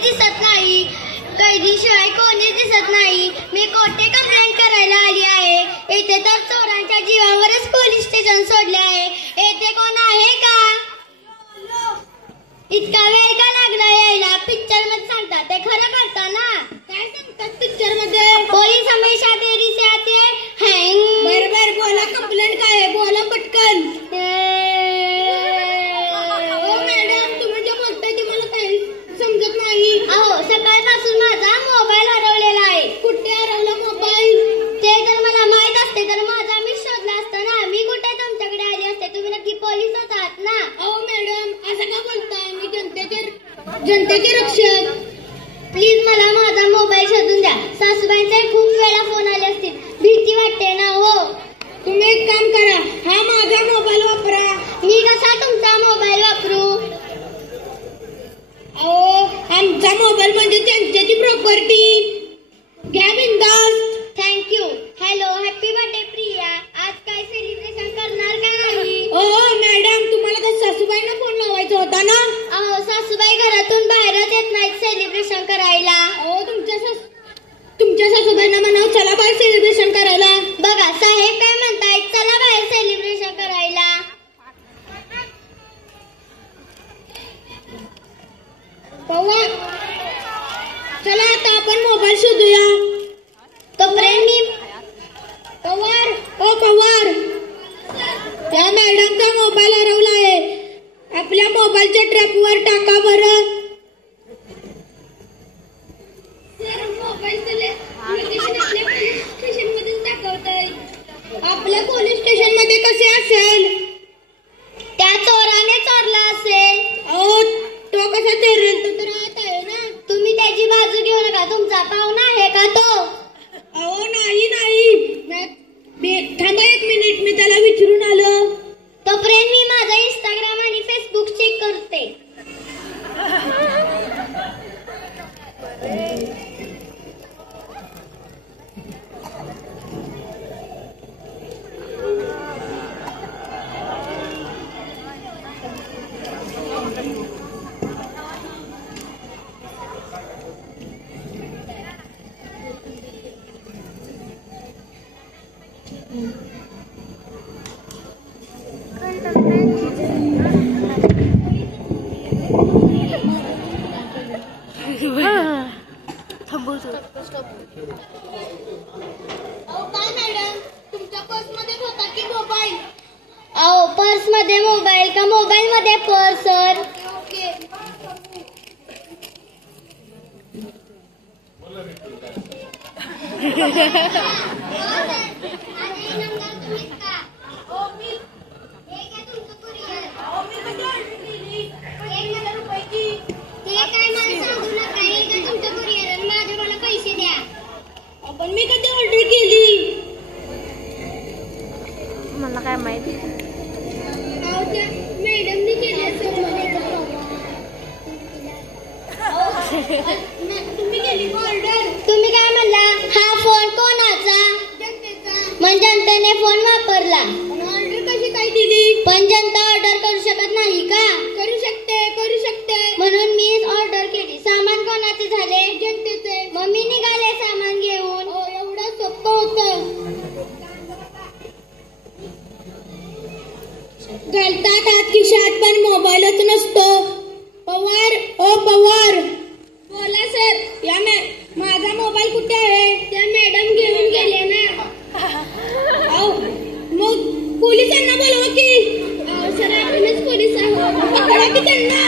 कोणीच दिसत नाही. कैदीशिवाय कोणीच दिसत नाही. मी कोठे कंप्लेंट करायला आली आहे. येथे तर चोरांच्या जीवावरच पोलीस स्टेशन सोडले आहे. येथे कोण आहे का? इतका वेळ का लागला यायला? पिक्चर मध्ये सांगतात ते खरं करता ना? काय सांगतात पिक्चर मध्ये? पोलीस हमेशा देरी से आते हैं. बरोबर, बोला कंप्लेंट काय आहे? बोला पटकन. हो मॅडम, तुम्ही जे बोलताय ते मला काही समजत नाही. अहो, सकाळपासून माझा मोबाईल हरवलेला आहे. कुठे हरवला मोबाईल? ते जर मला माहित असते तर माझा मी शोधला असता ना. मी कुठे तुमच्याकडे आली असते? तुम्ही नक्की पोलीसच आहात ना? अहो मॅडम, असं का बोलताय? मी जनतेचे रक्षक. प्लीज मला माझा मोबाईल शोधून द्या. सासूबाईंचे खूप वेळा फोन आले असतील. भीती वाटते ना हो. तुम्ही एक काम करा, हा माझा मोबाईल वापरा. मी कसा तुमचा मोबाईल वापरू? अहो, आमचा मोबाईल म्हणजे त्यांच्याची प्रॉपर्टी. घ्या बिंदास. Thank you. Hello, happy birthday Priya. आज काय सेलिब्रेशन करणार का नाही? हो मॅडम, तुम्हाला तर सासूबाईंना फोन लावायचा होता ना. अहो, सासूबाई घरातून बाहेरच येत नाहीत सेलिब्रेशन करायला. अहो, तुमच्या सासूबाईंना म्हणाव चला बाहेर सेलिब्रेशन करायला. बघा साहेब काय म्हणतायत, चला बाहेर सेलिब्रेशन करायला. पवार, चला आता आपण मोबाईल शोधूया. तोपर्यंत मी पवार, ओ पवार, त्या मॅडमचा मोबाईल हरवला आहे. आपल्या मोबाईलच्या ट्रॅकवर टाका बरं. आपल्या पोलीस स्टेशन मध्ये कसे असेल? त्या चोराने चोरला असेल. अहो, तो कसा चोरेल? तो तर आत आहे ना. तुम्ही त्याची बाजू घेऊ नका. तुमचा पाहुणा आहे का तो? अहो नाही. थांबा एक मिनिट, मी त्याला विचारून आलो. तोपर्यंत मी माझा इंस्टाग्राम आणि फेसबुक चेक करते. अहो, पर्स मध्ये मोबाईल का मोबाईल मध्ये पर्स? सर पैसे द्या. पण मी कधी ऑर्डर केली? मला काय माहिती. मॅडमनी केली असेल. तुम्ही केली ऑर्डर? तुम्ही काय म्हणला? हा फोन कोणाचा? मग जनतेने फोन वापरला. ऑर्डर कशी काय दिली? पण जनता ऑर्डर करू शकत नाही का? करू शकते. म्हणून मी ऑर्डर केली. सामान कोणाचे झाले? जनतेचे. मग मी निघाले सामान घेऊन. एवढं सोपं होतं? घालतात हात खिशात पण मोबाईलच नसतो. पवार, ओ पवार. बोला सर. माझा मोबाईल कुठे आहे? त्या मॅडम घेऊन गेले ना. मग पोलिसांना बोलवा की. सर, आपणच पोलीस आहोत. पकडा की त्यांना.